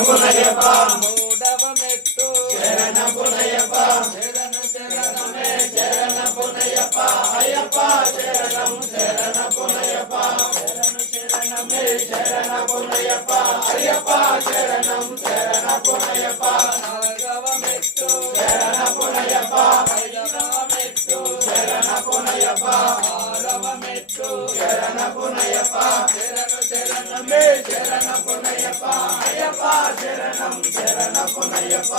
పునయ్యప్ప మూడవ మెట్టు శరణ పునయ్యప్ప శరణు శరణమే శరణ పునయ్యప్ప అయ్యప్ప శరణం శరణ పునయ్యప్ప శరణు శరణమే శరణ పునయ్యప్ప అయ్యప్ప శరణం శరణ పునయ్యప్ప నాలుగవ మెట్టు శరణ పునయ్యప్ప ఐదవ మెట్టు శరణ పునయ్యప్ప ఆరవ మెట్టు శరణ పునయ్యప్ప శరణు శరణమే మే శరణ పునయ్యప్ప అయ్యప్ప శరణం శరణ పునయ్యప్ప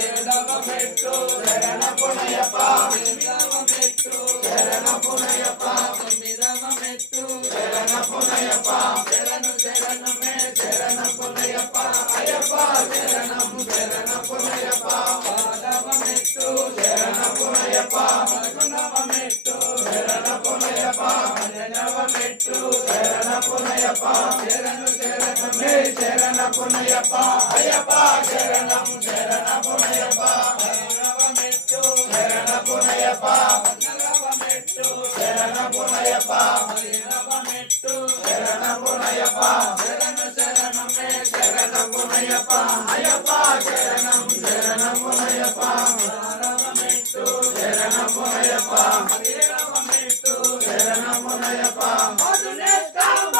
ఏడవ మెట్టు శరణ పునయ్యప్ప ఎనిమిదవ మెట్టు శరణ పునయ్యప్ప తొమ్మిదవ మెట్టు శరణ పునయ్యప్ప శరణు శరణమే శరణ పునయ్యప్ప అయ్యప్ప శరణం శరణ పునయ్యప్ప పదవ మెట్టు శరణ పునయ్యప్ప పదకొండవ మెట్టు శరణ పునయ్యప్ప పన్నెండవ మెట్టు శరణ పునయ్యప్ప శరణు శరణమే మే శరణ పునయ్యప్ప అయ్యప్ప శరణం శరణ పునయ్యప్ప పదమూడవ మెట్టు శరణ పునయ్యప్ప పద్నాలుగవ మెట్టు శరణ పునయ్యప్ప పదిహేనవ మెట్టు శరణ పునయ్యప్ప శరణు శరణమే శరణ పునయ్యప్ప అయ్యప్ప శరణం శరణ పునయ్యప్ప పదహారవ మెట్టు శరణ పునయ్యప్ప పదిహేడవ మెట్టు శరణ పునయ్యప్ప పదునెట్టవ